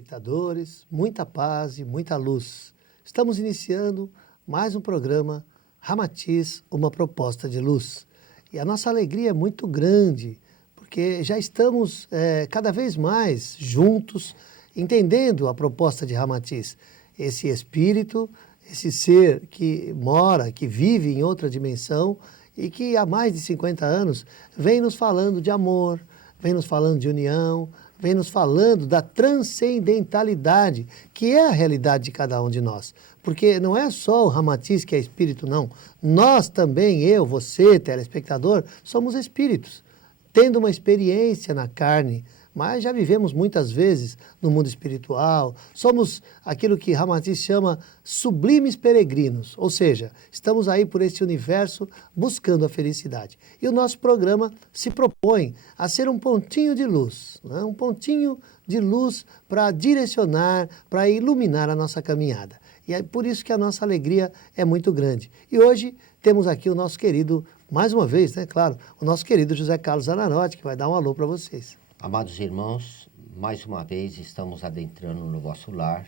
telespectadores, muita paz e muita luz. Estamos iniciando mais um programa Ramatiz, uma proposta de luz. E a nossa alegria é muito grande, porque já estamos cada vez mais juntos, entendendo a proposta de Ramatiz. Esse espírito, esse ser que mora, que vive em outra dimensão e que há mais de 50 anos vem nos falando de amor, vem nos falando de união, vem nos falando da transcendentalidade, que é a realidade de cada um de nós. Porque não é só o Ramatiz que é espírito, não. Nós também, eu, você, telespectador, somos espíritos, tendo uma experiência na carne, mas já vivemos muitas vezes no mundo espiritual. Somos aquilo que Ramatiz chama sublimes peregrinos, ou seja, estamos aí por esse universo buscando a felicidade. E o nosso programa se propõe a ser um pontinho de luz, né? Um pontinho de luz para direcionar, para iluminar a nossa caminhada. E é por isso que a nossa alegria é muito grande. E hoje temos aqui o nosso querido, mais uma vez, né, claro, o nosso querido José Carlos Zanarotti, que vai dar um alô para vocês. Amados irmãos, mais uma vez estamos adentrando no vosso lar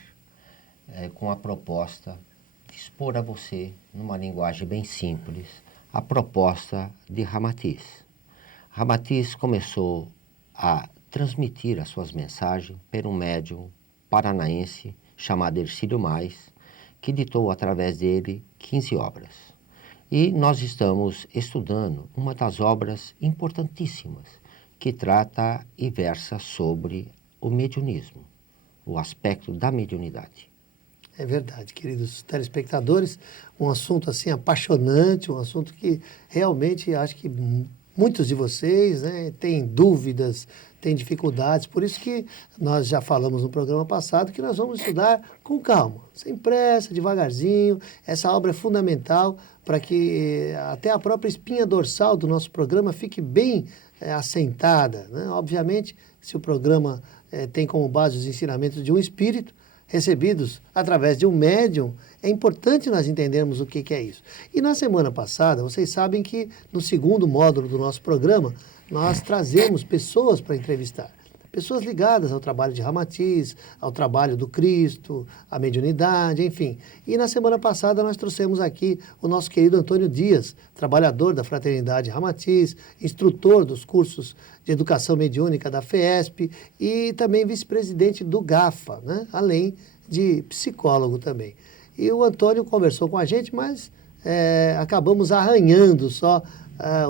com a proposta de expor a você, numa linguagem bem simples, a proposta de Ramatiz. Ramatiz começou a transmitir as suas mensagens por um médium paranaense chamado Ercílio Mais, que ditou através dele 15 obras. E nós estamos estudando uma das obras importantíssimas, que trata e versa sobre o mediunismo, o aspecto da mediunidade. É verdade, queridos telespectadores, um assunto assim apaixonante, um assunto que realmente acho que muitos de vocês, né, têm dúvidas, têm dificuldades, por isso que nós já falamos no programa passado que nós vamos estudar com calma, sem pressa, devagarzinho. Essa obra é fundamental para que até a própria espinha dorsal do nosso programa fique bem assentada, né? Obviamente, se o programa tem como base os ensinamentos de um espírito, recebidos através de um médium, é importante nós entendermos o que é isso. E na semana passada, vocês sabem que no segundo módulo do nosso programa, nós trazemos pessoas para entrevistar. Pessoas ligadas ao trabalho de Ramatiz, ao trabalho do Cristo, à mediunidade, enfim. E na semana passada nós trouxemos aqui o nosso querido Antônio Dias, trabalhador da Fraternidade Ramatiz, instrutor dos cursos de educação mediúnica da FESP e também vice-presidente do GAFA, né? Além de psicólogo também. E o Antônio conversou com a gente, mas acabamos arranhando só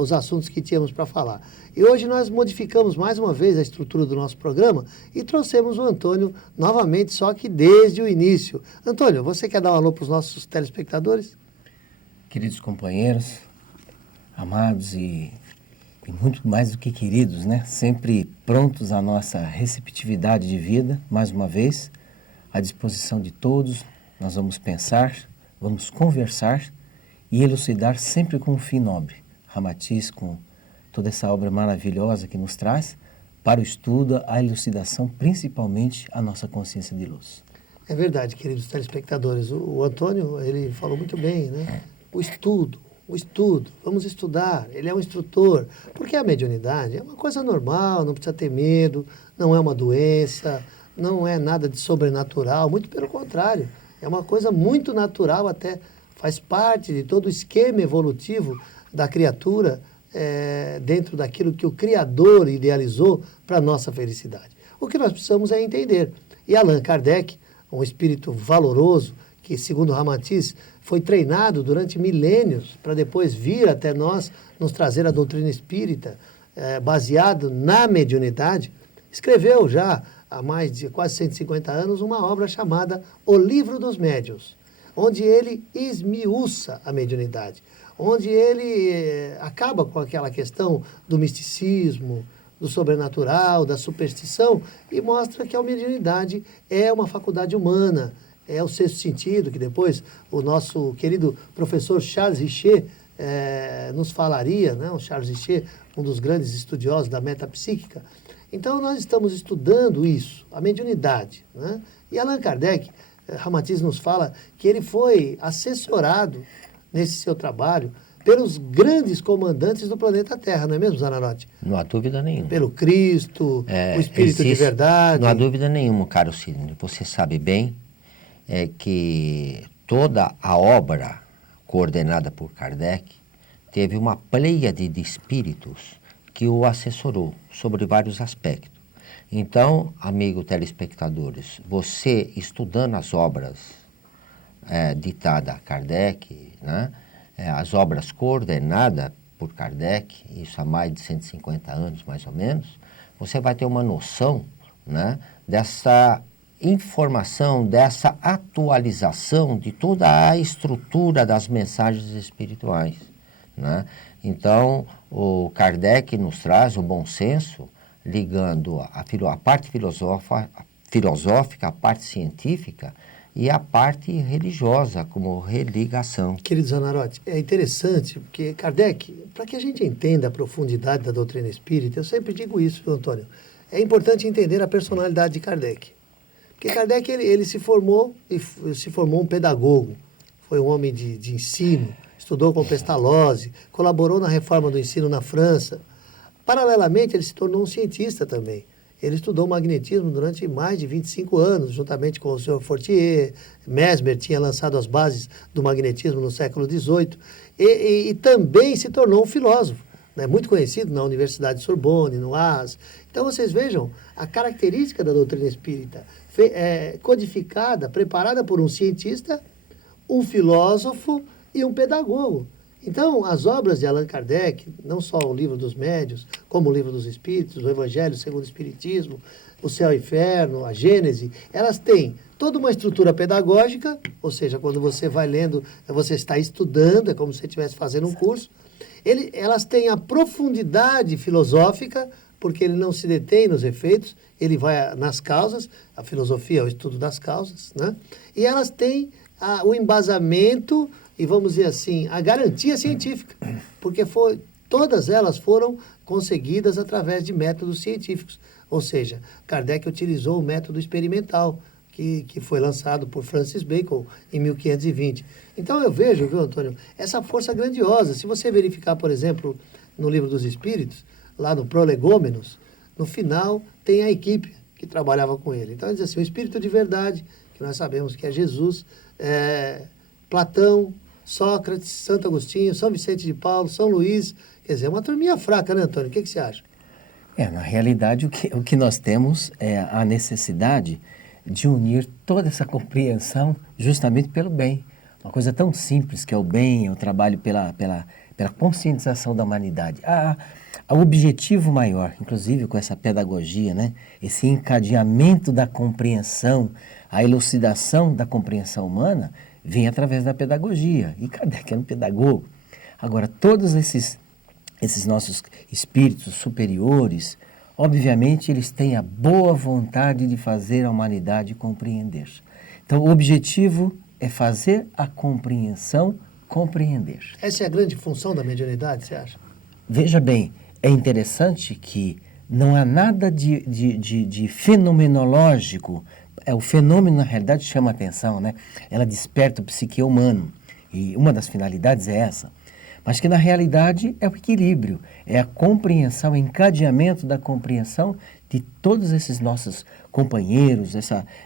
os assuntos que tínhamos para falar. E hoje nós modificamos mais uma vez a estrutura do nosso programa e trouxemos o Antônio novamente, só que desde o início. Antônio, você quer dar um alô para os nossos telespectadores? Queridos companheiros, amados e muito mais do que queridos, né? Sempre prontos à nossa receptividade de vida, mais uma vez, à disposição de todos. Nós vamos pensar, vamos conversar e elucidar sempre com um fim nobre. Ramatiz, com toda essa obra maravilhosa que nos traz para o estudo, a elucidação, principalmente a nossa consciência de luz. É verdade, queridos telespectadores. O Antônio, ele falou muito bem, né? O estudo, vamos estudar. Ele é um instrutor, porque a mediunidade é uma coisa normal, não precisa ter medo, não é uma doença, não é nada de sobrenatural, muito pelo contrário. É uma coisa muito natural, até faz parte de todo o esquema evolutivo da criatura, dentro daquilo que o Criador idealizou para a nossa felicidade. O que nós precisamos é entender. E Allan Kardec, um espírito valoroso, que segundo Ramatiz foi treinado durante milênios para depois vir até nós, nos trazer a doutrina espírita, baseado na mediunidade, escreveu já há mais de quase 150 anos uma obra chamada O Livro dos Médiuns, onde ele esmiuça a mediunidade, onde ele acaba com aquela questão do misticismo, do sobrenatural, da superstição, e mostra que a mediunidade é uma faculdade humana, é o sexto sentido, que depois o nosso querido professor Charles Richer nos falaria, né? O Charles Richer, um dos grandes estudiosos da metapsíquica. Então nós estamos estudando isso, a mediunidade, né? E Allan Kardec, Ramatiz nos fala que ele foi assessorado nesse seu trabalho pelos grandes comandantes do planeta Terra, não é mesmo, Zanarotti? Não há dúvida nenhuma. Pelo Cristo, o Espírito de verdade. Não há dúvida nenhuma, caro Sidney. Você sabe bem que toda a obra coordenada por Kardec teve uma pleiade de espíritos que o assessorou sobre vários aspectos. Então, amigo telespectadores, você estudando as obras ditadas a Kardec, né, as obras coordenadas por Kardec, isso há mais de 150 anos mais ou menos, você vai ter uma noção, né, dessa informação, dessa atualização de toda a estrutura das mensagens espirituais, né? Então, o Kardec nos traz o bom senso, ligando a parte filosófica, a parte científica e a parte religiosa, como religação. Querido Zanarotti, é interessante, porque Kardec, para que a gente entenda a profundidade da doutrina espírita, eu sempre digo isso, viu, Antônio, é importante entender a personalidade de Kardec. Porque Kardec, ele se formou um pedagogo, foi um homem de ensino, estudou com Pestalozzi, colaborou na reforma do ensino na França. Paralelamente, ele se tornou um cientista também. Ele estudou magnetismo durante mais de 25 anos, juntamente com o Sr. Fortier. Mesmer tinha lançado as bases do magnetismo no século XVIII. E também se tornou um filósofo, né, muito conhecido na Universidade de Sorbonne, no AS. Então, vocês vejam a característica da doutrina espírita, codificada, preparada por um cientista, um filósofo e um pedagogo. Então, as obras de Allan Kardec, não só o Livro dos Médiuns, como o Livro dos Espíritos, o Evangelho segundo o Espiritismo, o Céu e o Inferno, a Gênese, elas têm toda uma estrutura pedagógica, ou seja, quando você vai lendo, você está estudando, é como se você estivesse fazendo um curso. Elas têm a profundidade filosófica, porque ele não se detém nos efeitos, ele vai nas causas, a filosofia é o estudo das causas, né? E elas têm o embasamento e, vamos dizer assim, a garantia científica, porque todas elas foram conseguidas através de métodos científicos. Ou seja, Kardec utilizou o método experimental, que foi lançado por Francis Bacon em 1520. Então eu vejo, viu, Antônio, essa força grandiosa. Se você verificar, por exemplo, no Livro dos Espíritos, lá no Prolegômenos, no final tem a equipe que trabalhava com ele. Então ele diz assim, o Espírito de verdade, que nós sabemos que é Jesus, Platão, Sócrates, Santo Agostinho, São Vicente de Paulo, São Luís. Quer dizer, é uma turminha fraca, né, Antônio? O que você acha? Na realidade, o que nós temos é a necessidade de unir toda essa compreensão justamente pelo bem. Uma coisa tão simples que é o bem, é o trabalho pela conscientização da humanidade. O objetivo maior, inclusive com essa pedagogia, né? Esse encadeamento da compreensão, a elucidação da compreensão humana, vem através da pedagogia. E Kardec era um pedagogo. Agora, todos esses nossos espíritos superiores, obviamente, eles têm a boa vontade de fazer a humanidade compreender. Então, o objetivo é fazer a compreensão compreender. Essa é a grande função da mediunidade, você acha? Veja bem, é interessante que não há nada de fenomenológico. O fenômeno, na realidade, chama a atenção, né? Ela desperta o psique humano. E uma das finalidades é essa. Mas que, na realidade, é o equilíbrio. É a compreensão, o encadeamento da compreensão de todos esses nossos companheiros,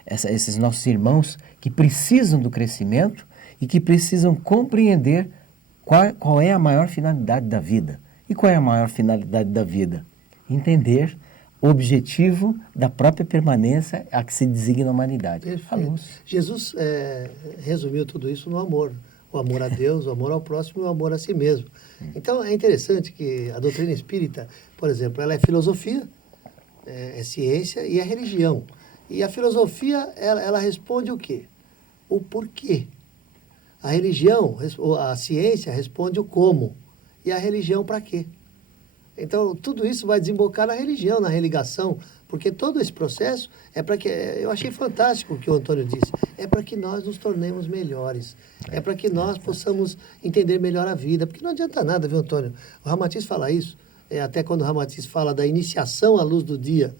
esses nossos irmãos que precisam do crescimento e que precisam compreender qual é a maior finalidade da vida. E qual é a maior finalidade da vida? Entender o objetivo da própria permanência a que se designa a humanidade. Perfeito. Jesus resumiu tudo isso no amor. O amor a Deus, o amor ao próximo e o amor a si mesmo. Então, é interessante que a doutrina espírita, por exemplo, ela é filosofia, é ciência e é religião. E a filosofia, ela responde o quê? O porquê. A religião, a ciência responde o como. E a religião para quê? Então, tudo isso vai desembocar na religião, na religação, porque todo esse processo é para que... Eu achei fantástico o que o Antônio disse. É para que nós nos tornemos melhores. É para que nós possamos entender melhor a vida. Porque não adianta nada, viu, Antônio? O Ramatiz fala isso, até quando o Ramatiz fala da iniciação à luz do dia,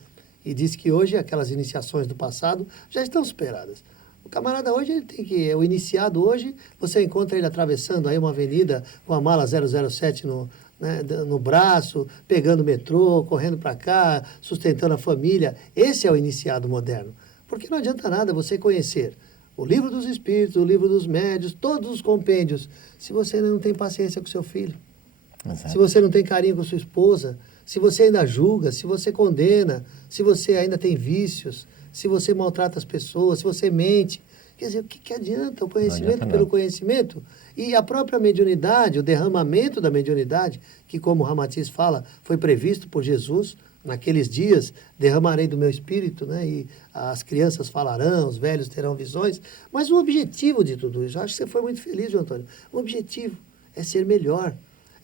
e diz que hoje aquelas iniciações do passado já estão superadas. O camarada hoje, ele tem que... O iniciado hoje, você encontra ele atravessando aí uma avenida com a mala 007 no braço, pegando o metrô, correndo para cá, sustentando a família. Esse é o iniciado moderno. Porque não adianta nada você conhecer o livro dos espíritos, o livro dos médios, todos os compêndios, se você não tem paciência com seu filho. Exato. Se você não tem carinho com sua esposa, se você ainda julga, se você condena, se você ainda tem vícios, se você maltrata as pessoas, se você mente. Quer dizer, o que adianta o conhecimento pelo conhecimento? E a própria mediunidade, o derramamento da mediunidade, que como o Ramatiz fala, foi previsto por Jesus, naqueles dias derramarei do meu espírito, né? E as crianças falarão, os velhos terão visões. Mas o objetivo de tudo isso, eu acho que você foi muito feliz, João Antônio, o objetivo é ser melhor.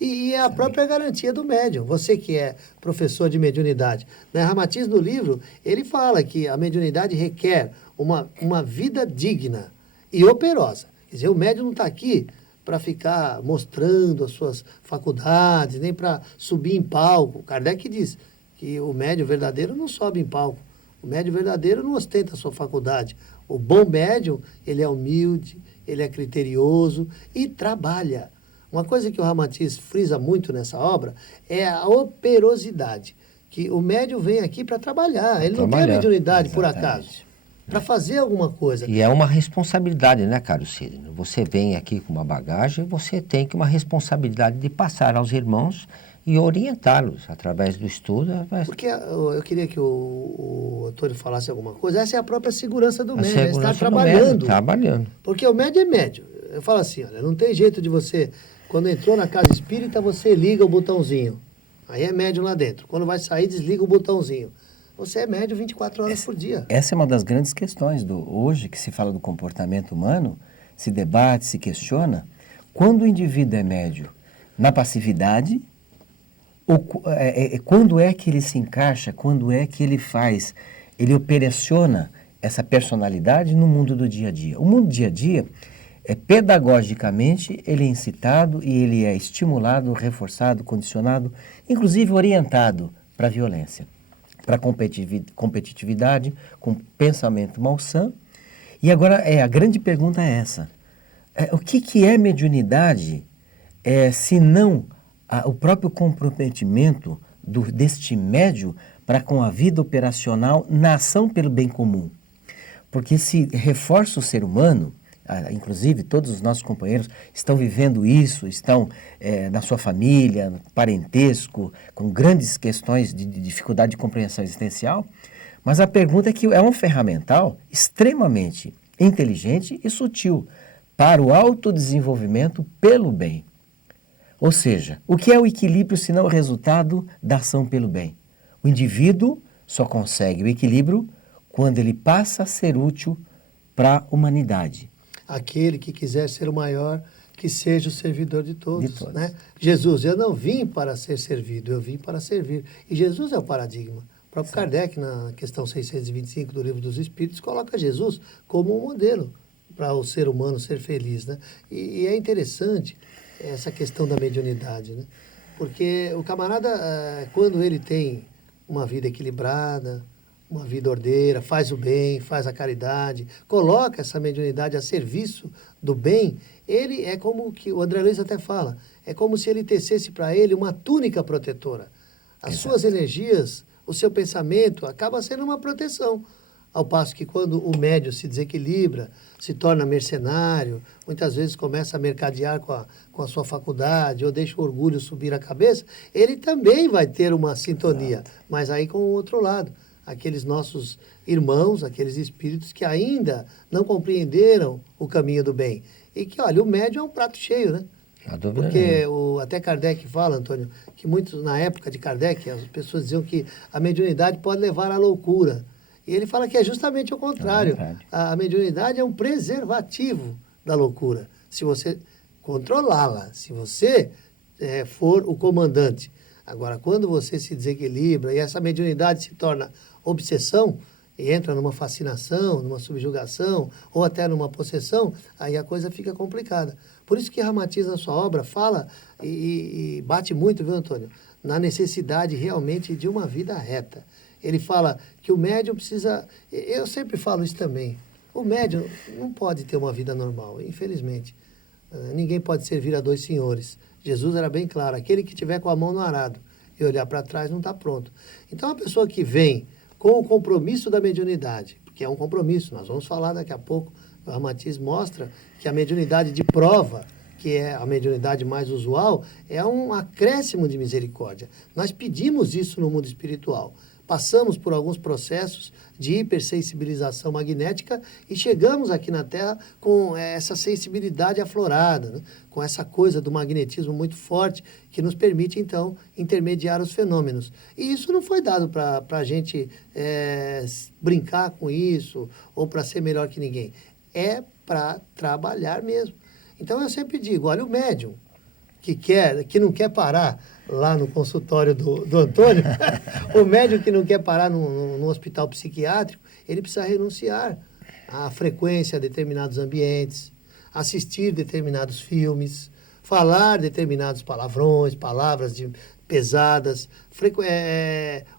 E é a própria garantia do médium. Você que é professor de mediunidade. Né? Ramatiz, no livro, ele fala que a mediunidade requer uma vida digna e operosa. Quer dizer, o médium não está aqui para ficar mostrando as suas faculdades, nem para subir em palco. Kardec diz que o médium verdadeiro não sobe em palco. O médium verdadeiro não ostenta a sua faculdade. O bom médium, ele é humilde, ele é criterioso e trabalha. Uma coisa que o Ramatiz frisa muito nessa obra é a operosidade, que o médium vem aqui para trabalhar, ele não tem a mediunidade por acaso, para fazer alguma coisa. E é uma responsabilidade, né, caro Círio? Você vem aqui com uma bagagem, você tem que uma responsabilidade de passar aos irmãos e orientá-los através do estudo. Porque eu queria que o Antônio falasse alguma coisa, essa é a própria segurança do médium, ele está trabalhando. Trabalhando. Porque o médium é médium. Eu falo assim, olha, não tem jeito de você... Quando entrou na casa espírita, você liga o botãozinho. Aí é médium lá dentro. Quando vai sair, desliga o botãozinho. Você é médium 24 horas por dia. Essa é uma das grandes questões hoje que se fala do comportamento humano, se debate, se questiona. Quando o indivíduo é médium na passividade, quando é que ele se encaixa, quando é que ele operaciona essa personalidade no mundo do dia a dia. O mundo do dia a dia... pedagogicamente, ele é incitado e ele é estimulado, reforçado, condicionado, inclusive orientado para a violência, para a competitividade, com pensamento malsã. E agora, a grande pergunta é essa. O que é mediunidade, se não o próprio comprometimento deste médium para com a vida operacional na ação pelo bem comum? Porque se reforça o ser humano... Inclusive, todos os nossos companheiros estão vivendo isso, estão na sua família, no parentesco, com grandes questões de dificuldade de compreensão existencial. Mas a pergunta é que é um ferramental extremamente inteligente e sutil para o autodesenvolvimento pelo bem. Ou seja, o que é o equilíbrio se não o resultado da ação pelo bem? O indivíduo só consegue o equilíbrio quando ele passa a ser útil para a humanidade. Aquele que quiser ser o maior, que seja o servidor de todos. Né? Jesus, eu não vim para ser servido, eu vim para servir. E Jesus é o paradigma. O próprio Kardec, na questão 625 do Livro dos Espíritos, coloca Jesus como um modelo para o ser humano ser feliz. Né? E é interessante essa questão da mediunidade, né? Porque o camarada, quando ele tem uma vida equilibrada, uma vida ordeira, faz o bem, faz a caridade, coloca essa mediunidade a serviço do bem, ele é como que o André Luiz até fala, é como se ele tecesse para ele uma túnica protetora. As suas energias, o seu pensamento acaba sendo uma proteção. Ao passo que quando o médium se desequilibra, se torna mercenário, muitas vezes começa a mercadear com a sua faculdade ou deixa o orgulho subir a cabeça, ele também vai ter uma sintonia, mas aí com o outro lado. Aqueles nossos irmãos, aqueles espíritos que ainda não compreenderam o caminho do bem. E que, olha, o médium é um prato cheio, né? Porque até Kardec fala, Antônio, que muitos, na época de Kardec, as pessoas diziam que a mediunidade pode levar à loucura. E ele fala que é justamente o contrário. A mediunidade é um preservativo da loucura, se você controlá-la, se você for o comandante. Agora, quando você se desequilibra e essa mediunidade se torna obsessão, e entra numa fascinação, numa subjugação, ou até numa possessão, aí a coisa fica complicada. Por isso que Ramatiz, na sua obra, fala e bate muito, viu, Antônio? Na necessidade realmente de uma vida reta. Ele fala que o médium precisa... Eu sempre falo isso também. O médium não pode ter uma vida normal, infelizmente. Ninguém pode servir a dois senhores. Jesus era bem claro, aquele que tiver com a mão no arado e olhar para trás não está pronto. Então, a pessoa que vem com o compromisso da mediunidade, porque é um compromisso, nós vamos falar daqui a pouco, o Ramatiz mostra que a mediunidade de prova, que é a mediunidade mais usual, é um acréscimo de misericórdia. Nós pedimos isso no mundo espiritual. Passamos por alguns processos de hipersensibilização magnética e chegamos aqui na Terra com essa sensibilidade aflorada, né? Com essa coisa do magnetismo muito forte que nos permite, então, intermediar os fenômenos. E isso não foi dado para a gente brincar com isso ou para ser melhor que ninguém. É para trabalhar mesmo. Então, eu sempre digo, olha, o médium que não quer parar lá no consultório do Antônio, o médium que não quer parar no hospital psiquiátrico, ele precisa renunciar à frequência a determinados ambientes, assistir determinados filmes, falar determinados palavrões, palavras pesadas,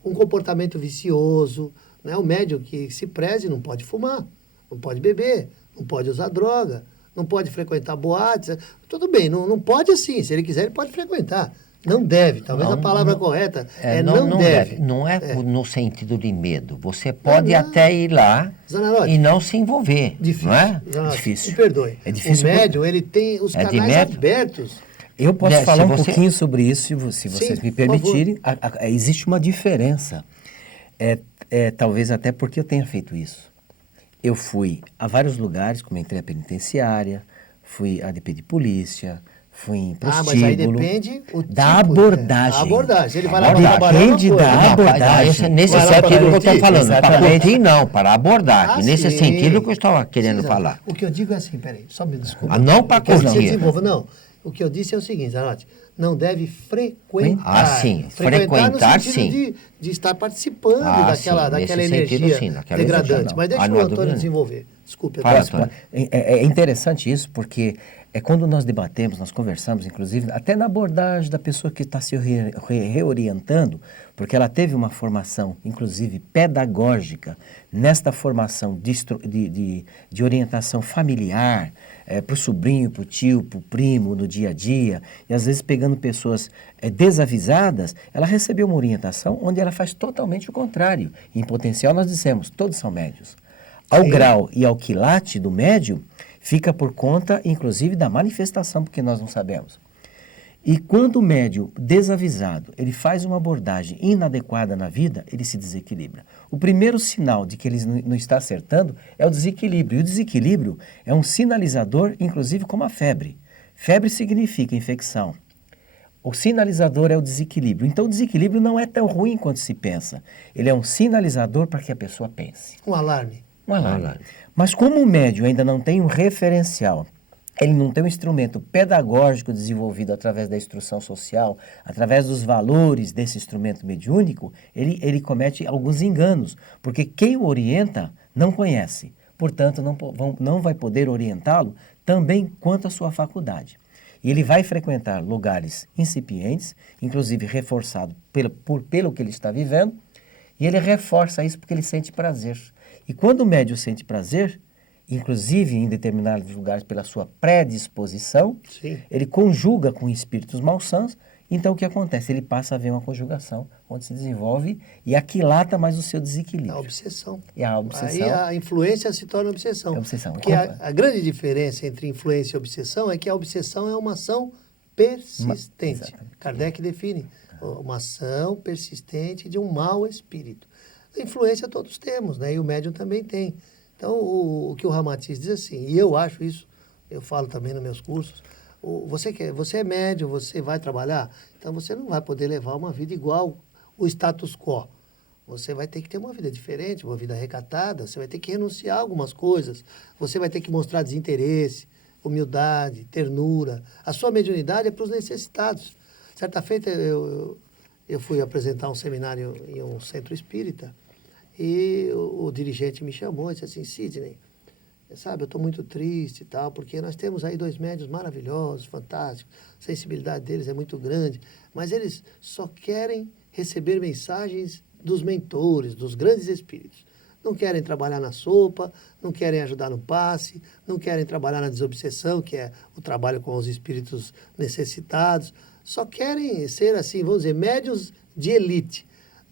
um comportamento vicioso. Né? O médium que se preze não pode fumar, não pode beber, não pode usar droga, não pode frequentar boates. Tudo bem, não pode assim. Se ele quiser, ele pode frequentar. Não deve. Talvez a palavra correta não deve. Não é no sentido de medo. Você pode até ir lá Zanarotti, e não se envolver. Difícil. Não é? Zanarotti, Difícil. me perdoe. É difícil. O médium, ele tem os canais abertos. Eu posso Se falar um você- pouquinho sobre isso, se vocês Sim, me por permitirem. Existe uma diferença. Talvez até porque eu tenha feito isso. Eu fui a vários lugares, como entrei a penitenciária, fui a DP de polícia, fui em prostíbulo. Mas aí depende da tipo, abordagem. A abordagem. Ele vai lá para Abordagem. trabalhar uma Depende coisa. da abordagem. Nesse Vai lá para sentido que eu estou curtir. falando. Para Exatamente. curtir, não. Para a abordagem. Nesse sim. sentido que eu estava querendo Sim, falar. O que eu digo é assim, peraí, só me desculpa. Não para Eu quero que você curtir. desenvolva, não. O que eu disse é o seguinte, Zanotti, não deve frequentar. Sim. no Frequentar, sentido sim. de estar participando Sim. daquela Nesse energia sentido, sim. Naquela degradante. energia, não. Mas deixa Não o há Antônio dúvida. desenvolver. Desculpe, Fala, Antônio. Antônio. É interessante isso, porque quando nós debatemos, nós conversamos, inclusive, até na abordagem da pessoa que está se reorientando, porque ela teve uma formação, inclusive, pedagógica, nesta formação de orientação familiar, para o sobrinho, para o tio, para o primo, no dia a dia, e às vezes pegando pessoas desavisadas, ela recebeu uma orientação onde ela faz totalmente o contrário. Em potencial, nós dissemos, todos são médios. Ao grau e ao quilate do médium, fica por conta, inclusive, da manifestação, porque nós não sabemos. E quando o médium desavisado, ele faz uma abordagem inadequada na vida, ele se desequilibra. O primeiro sinal de que ele não está acertando é o desequilíbrio. E o desequilíbrio é um sinalizador, inclusive, como a febre. Febre significa infecção. O sinalizador é o desequilíbrio. Então, o desequilíbrio não é tão ruim quanto se pensa. Ele é um sinalizador para que a pessoa pense. Um alarme. Um alarme. Mas como o médium ainda não tem um referencial, ele não tem um instrumento pedagógico desenvolvido através da instrução social, através dos valores desse instrumento mediúnico, ele comete alguns enganos, porque quem o orienta não conhece, portanto não vai poder orientá-lo também quanto à sua faculdade. E ele vai frequentar lugares incipientes, inclusive reforçado pelo que ele está vivendo, e ele reforça isso porque ele sente prazer. E quando o médium sente prazer, inclusive em determinados lugares pela sua predisposição, Sim. ele conjuga com espíritos malsãos, então o que acontece? Ele passa a ver uma conjugação, onde se desenvolve e aquilata mais o seu desequilíbrio. A obsessão. E a obsessão. Aí a influência se torna obsessão. É obsessão. Porque a grande diferença entre influência e obsessão é que a obsessão é uma ação persistente. Exatamente. Kardec define uma ação persistente de um mau espírito. A influência todos temos, né? E o médium também tem. Então, o que o Ramatiz diz assim, e eu acho isso, eu falo também nos meus cursos, você é médium, você vai trabalhar, então você não vai poder levar uma vida igual o status quo. Você vai ter que ter uma vida diferente, uma vida recatada, você vai ter que renunciar a algumas coisas, você vai ter que mostrar desinteresse, humildade, ternura. A sua mediunidade é para os necessitados. Certa feita, eu fui apresentar um seminário em um centro espírita, e o dirigente me chamou e disse assim, Sidney, sabe, eu estou muito triste e tal, porque nós temos aí 2 médios maravilhosos, fantásticos, a sensibilidade deles é muito grande, mas eles só querem receber mensagens dos mentores, dos grandes espíritos. não querem trabalhar na sopa, não querem ajudar no passe, não querem trabalhar na desobsessão, que é o trabalho com os espíritos necessitados, só querem ser assim, vamos dizer, médiuns de elite.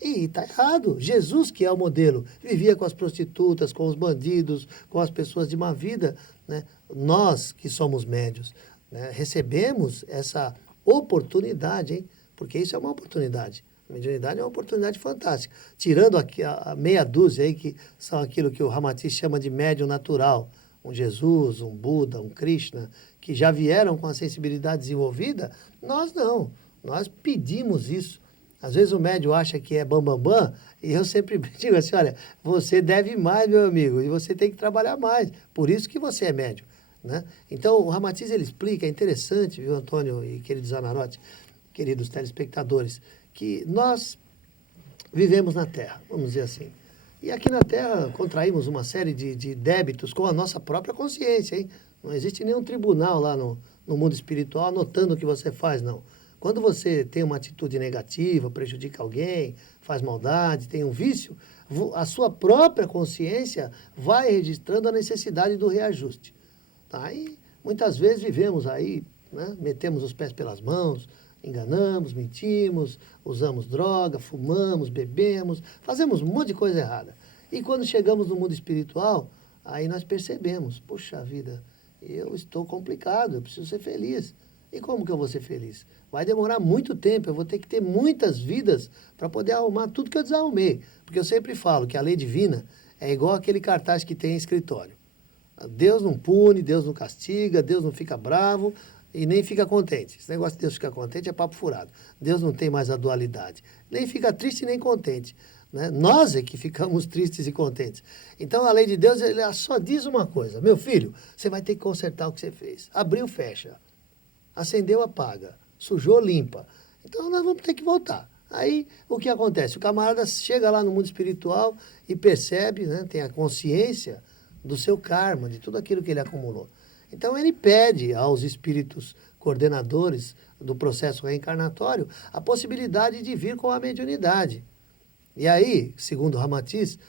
E está errado. Jesus, que é o modelo, vivia com as prostitutas, com os bandidos, com as pessoas de má vida, né? Nós que somos médiuns, né, recebemos essa oportunidade, hein? Porque isso é uma oportunidade. A mediunidade é uma oportunidade fantástica. Tirando aqui a meia dúzia aí, que são aquilo que o Ramatiz chama de médium natural, um Jesus, um Buda, um Krishna, que já vieram com a sensibilidade desenvolvida, nós não. Nós pedimos isso. Às vezes o médium acha que é bambambam, e eu sempre digo assim, olha, você deve mais, meu amigo, e você tem que trabalhar mais. Por isso que você é médium, né? Então, o Ramatiz, ele explica, é interessante, viu, Antônio e querido Zanarotti, queridos telespectadores, que nós vivemos na Terra, vamos dizer assim. E aqui na Terra contraímos uma série de débitos com a nossa própria consciência, hein? Não existe nenhum tribunal lá no mundo espiritual anotando o que você faz, não. Quando você tem uma atitude negativa, prejudica alguém, faz maldade, tem um vício, a sua própria consciência vai registrando a necessidade do reajuste. Tá? E muitas vezes vivemos aí, né? Metemos os pés pelas mãos, enganamos, mentimos, usamos droga, fumamos, bebemos, fazemos um monte de coisa errada. E quando chegamos no mundo espiritual, aí nós percebemos, puxa vida, eu estou complicado, eu preciso ser feliz. E como que eu vou ser feliz? Vai demorar muito tempo, eu vou ter que ter muitas vidas para poder arrumar tudo que eu desarrumei. Porque eu sempre falo que a lei divina é igual aquele cartaz que tem em escritório. Deus não pune, Deus não castiga, Deus não fica bravo e nem fica contente. Esse negócio de Deus ficar contente é papo furado. Deus não tem mais a dualidade. Nem fica triste nem contente, né? Nós é que ficamos tristes e contentes. Então a lei de Deus ela só diz uma coisa: meu filho, você vai ter que consertar o que você fez. Abriu, fecha. Acendeu, apaga. Sujou, limpa. Então nós vamos ter que voltar. Aí o que acontece? O camarada chega lá no mundo espiritual e percebe, né, tem a consciência do seu karma, de tudo aquilo que ele acumulou. Então ele pede aos espíritos coordenadores do processo reencarnatório a possibilidade de vir com a mediunidade. E aí, segundo Ramatiz,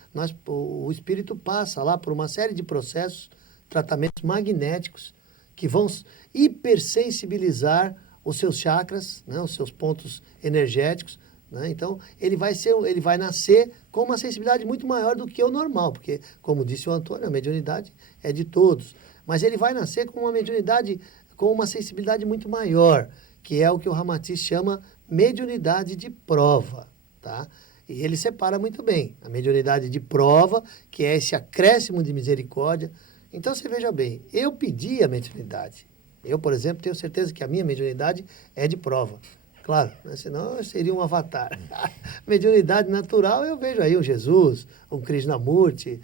o espírito passa lá por uma série de processos, tratamentos magnéticos, que vão hipersensibilizar os seus chakras, né, os seus pontos energéticos, né? Então, ele vai nascer com uma sensibilidade muito maior do que o normal, porque, como disse o Antônio, a mediunidade é de todos. Mas ele vai nascer com uma mediunidade, com uma sensibilidade muito maior, que é o que o Ramatiz chama mediunidade de prova, tá? E ele separa muito bem a mediunidade de prova, que é esse acréscimo de misericórdia. Então, você veja bem, eu pedi a mediunidade. Eu, por exemplo, tenho certeza que a minha mediunidade é de prova. Claro, né? Senão eu seria um avatar. Mediunidade natural, eu vejo aí um Jesus, um Krishnamurti,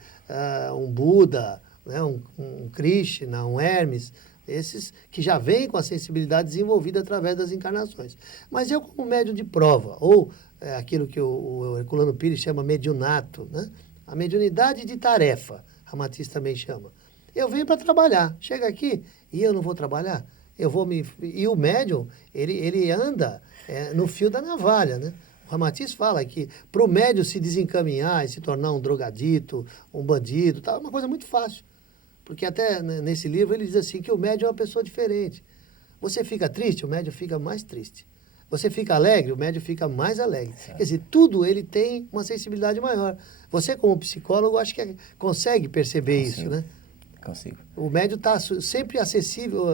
um Buda, né? um Krishna, um Hermes, esses que já vêm com a sensibilidade desenvolvida através das encarnações. Mas eu, como médium de prova, ou aquilo que o Herculano Pires chama mediunato, né? A mediunidade de tarefa, Ramatiz também chama. Eu venho para trabalhar. Chega aqui e eu não vou trabalhar. E o médium, ele anda no fio da navalha, né? O Ramatiz fala que para o médium se desencaminhar e se tornar um drogadito, um bandido, tá, é uma coisa muito fácil. Porque até nesse livro ele diz assim que o médium é uma pessoa diferente. Você fica triste, o médium fica mais triste. Você fica alegre, o médium fica mais alegre. Certo. Quer dizer, tudo ele tem uma sensibilidade maior. Você, como psicólogo, acho que consegue perceber isso, né? Consigo. O médium está sempre acessível,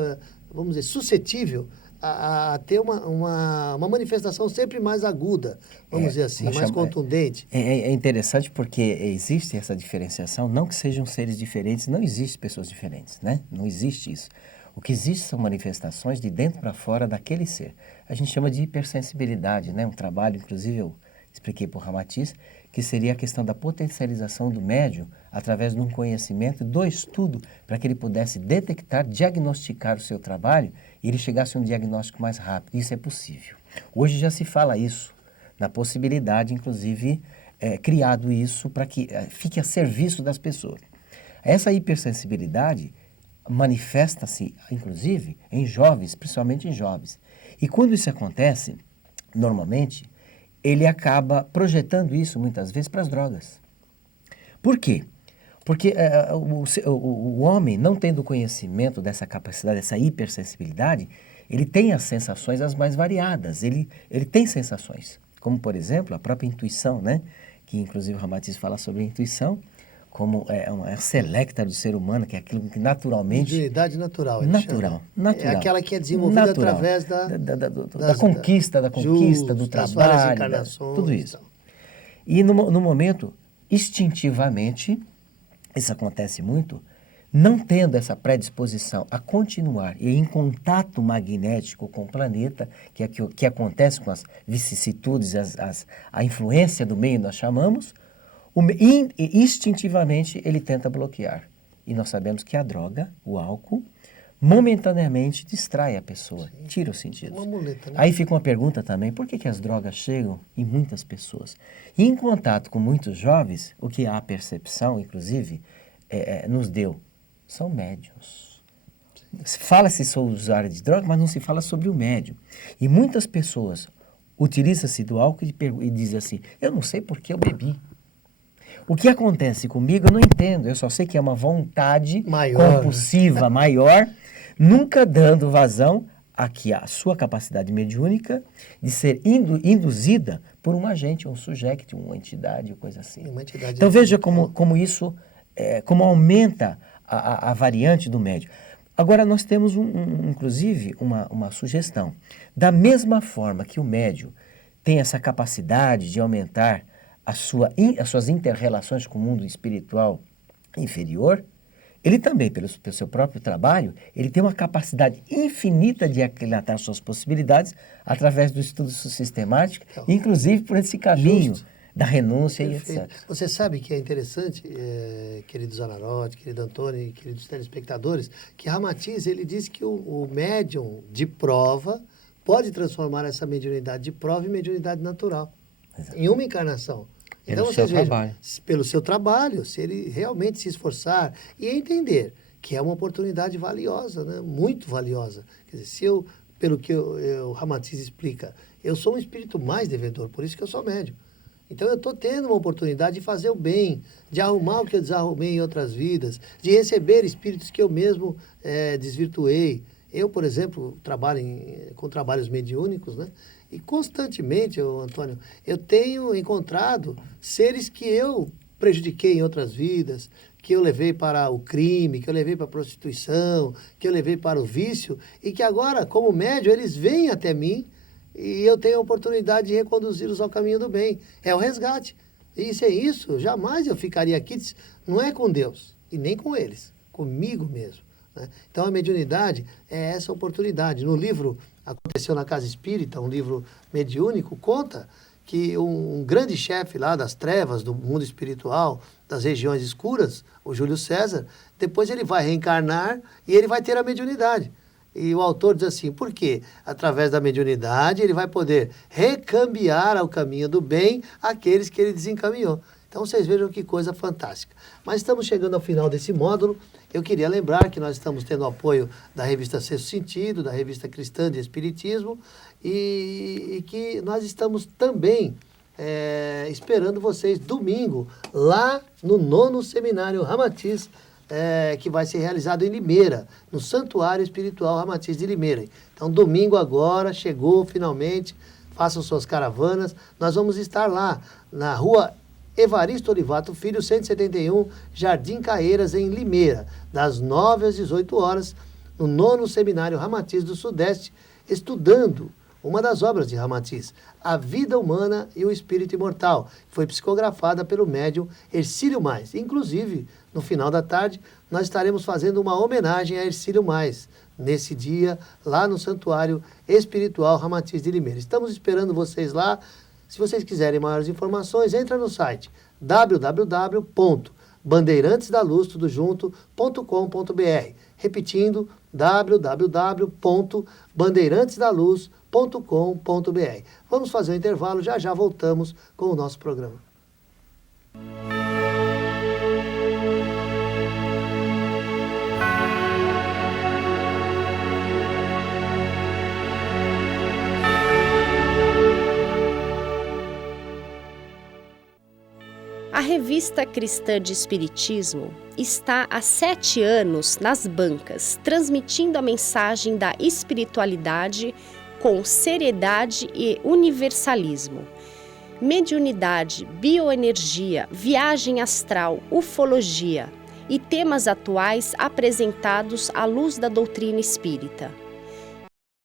vamos dizer, suscetível a ter uma manifestação sempre mais aguda, vamos dizer assim, mais contundente. É interessante porque existe essa diferenciação, não que sejam seres diferentes, não existe pessoas diferentes, né? Não existe isso. O que existe são manifestações de dentro para fora daquele ser. A gente chama de hipersensibilidade, né? Um trabalho, inclusive, eu expliquei para o Ramatiz, que seria a questão da potencialização do médium através de um conhecimento, do estudo, para que ele pudesse detectar, diagnosticar o seu trabalho e ele chegasse a um diagnóstico mais rápido. Isso é possível. Hoje já se fala isso, na possibilidade, inclusive, criado isso para que fique a serviço das pessoas. Essa hipersensibilidade manifesta-se, inclusive, em jovens, principalmente em jovens. E quando isso acontece, normalmente, ele acaba projetando isso, muitas vezes, para as drogas. Por quê? Porque o homem, não tendo conhecimento dessa capacidade, dessa hipersensibilidade, ele tem as sensações as mais variadas, ele tem sensações, como, por exemplo, a própria intuição, né? Que, inclusive, o Ramatiz fala sobre a intuição, como uma selecta do ser humano, que é aquilo que naturalmente... Mediunidade natural, ele Natural, chama. natural. É aquela que é desenvolvida natural, através da conquista, do das várias trabalho, encarnações, tudo isso. então. E no momento, instintivamente, isso acontece muito, não tendo essa predisposição a continuar e em contato magnético com o planeta, que acontece com as vicissitudes, a influência do meio, nós chamamos, instintivamente ele tenta bloquear. E nós sabemos que a droga, o álcool, momentaneamente distrai a pessoa, tira os sentidos. Uma muleta, né? Aí fica uma pergunta também, por que as drogas chegam em muitas pessoas? E em contato com muitos jovens, o que a percepção, inclusive, nos deu, são médiuns. Fala-se sobre o usuário de droga, mas não se fala sobre o médium. E muitas pessoas utilizam-se do álcool e dizem assim, eu não sei por que eu bebi. O que acontece comigo eu não entendo, eu só sei que é uma vontade maior, compulsiva maior, nunca dando vazão a sua capacidade mediúnica de ser induzida por um agente, um sujeito, uma entidade, coisa assim. Uma entidade Então veja como isso, como aumenta a variante do médium. Agora nós temos, inclusive, uma sugestão. Da mesma forma que o médium tem essa capacidade de aumentar as suas inter-relações com o mundo espiritual inferior, ele também, pelo seu próprio trabalho, ele tem uma capacidade infinita de aquilatar suas possibilidades através do estudo sistemático, então, inclusive por esse caminho da renúncia. Perfeito. E etc. Você sabe que é interessante, querido Zanarotti, querido Antônio e queridos telespectadores, que Ramatiz, ele diz que o médium de prova pode transformar essa mediunidade de prova em mediunidade natural. Exato. Em uma encarnação. Então, vocês vejam, pelo seu trabalho, se ele realmente se esforçar e entender que é uma oportunidade valiosa, né? Muito valiosa. Quer dizer, se eu, pelo que o Ramatiz explica, eu sou um espírito mais devedor, por isso que eu sou médium. Então, eu estou tendo uma oportunidade de fazer o bem, de arrumar o que eu desarrumei em outras vidas, de receber espíritos que eu mesmo desvirtuei. Eu, por exemplo, trabalho com trabalhos mediúnicos, né? E constantemente, Antônio, eu tenho encontrado seres que eu prejudiquei em outras vidas, que eu levei para o crime, que eu levei para a prostituição, que eu levei para o vício, e que agora, como médium, eles vêm até mim e eu tenho a oportunidade de reconduzi-los ao caminho do bem. É o resgate. E se é isso, jamais eu ficaria aqui, não é com Deus e nem com eles, comigo mesmo. Né? Então, a mediunidade é essa oportunidade. No livro Aconteceu na Casa Espírita, um livro mediúnico, conta que um grande chefe lá das trevas, do mundo espiritual, das regiões escuras, o Júlio César, depois ele vai reencarnar e ele vai ter a mediunidade. E o autor diz assim, por quê? Através da mediunidade ele vai poder recambiar ao caminho do bem aqueles que ele desencaminhou. Então, vocês vejam que coisa fantástica. Mas estamos chegando ao final desse módulo. Eu queria lembrar que nós estamos tendo o apoio da revista Sexto Sentido, da revista Cristã de Espiritismo, e que nós estamos também esperando vocês domingo, lá no 9º Seminário Ramatiz, que vai ser realizado em Limeira, no Santuário Espiritual Ramatiz de Limeira. Então, domingo agora, chegou finalmente, façam suas caravanas. Nós vamos estar lá, na rua Evaristo Olivato Filho, 171, Jardim Caeiras, em Limeira, das 9 às 18 horas, no 9º Seminário Ramatiz do Sudeste, estudando uma das obras de Ramatiz, A Vida Humana e o Espírito Imortal, que foi psicografada pelo médium Hercílio Mais. Inclusive, no final da tarde, nós estaremos fazendo uma homenagem a Hercílio Mais, nesse dia, lá no Santuário Espiritual Ramatiz de Limeira. Estamos esperando vocês lá. Se vocês quiserem maiores informações, entra no site www.bandeirantesdaluz.com.br. Repetindo, www.bandeirantesdaluz.com.br. Vamos fazer um intervalo, já voltamos com o nosso programa. A Revista Cristã de Espiritismo está há 7 anos nas bancas, transmitindo a mensagem da espiritualidade com seriedade e universalismo. Mediunidade, bioenergia, viagem astral, ufologia e temas atuais apresentados à luz da doutrina espírita.